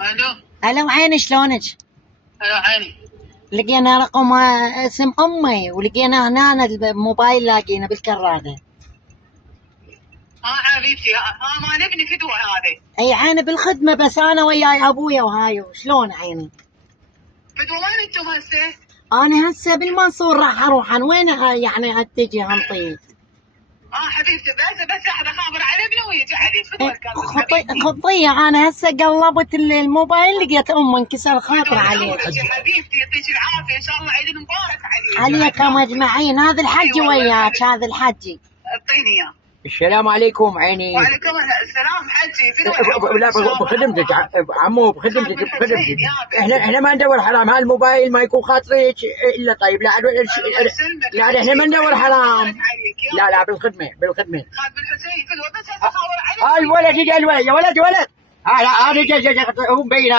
الو. الو عيني، شلونك؟ الو عيني. لقينا رقم اسم امي، ولقينا هنا الموبايل لاقينا بالكراده. حبيبتي، ما نبني فدوه هذه. اي عيني بالخدمه، بس انا وياي ابويا وهاي. شلون عيني؟ فدوه وين انتم هسه؟ انا هسه بالمنصور، راح اروح. عن وين يعني اتجي هنطيب؟ حبيبتي، بس احد اخابر على ابني ويجي عليك. فدوه خطيه. انا هسه قلبت الموبايل، لقيت انكسر خاطر عليك. حبيبتي يعطيك العافيه، ان شاء الله عيد مبارك عليك. عليكم اجمعين. هذا الحج وياك، هذا الحجي. اعطيني اياه. السلام عليكم عيني. وعليكم السلام حجي. لا بخدمتك عمو، بخدمتك. احنا ما ندور حرام. هالموبايل ما يكون خاطرك الا طيب. لا احنا ما ندور حرام. لا بالخدمه. خادم الحسين فدوه، بس هسه اخابر عليك. ولد يا ولد. لا هذا هو مبين.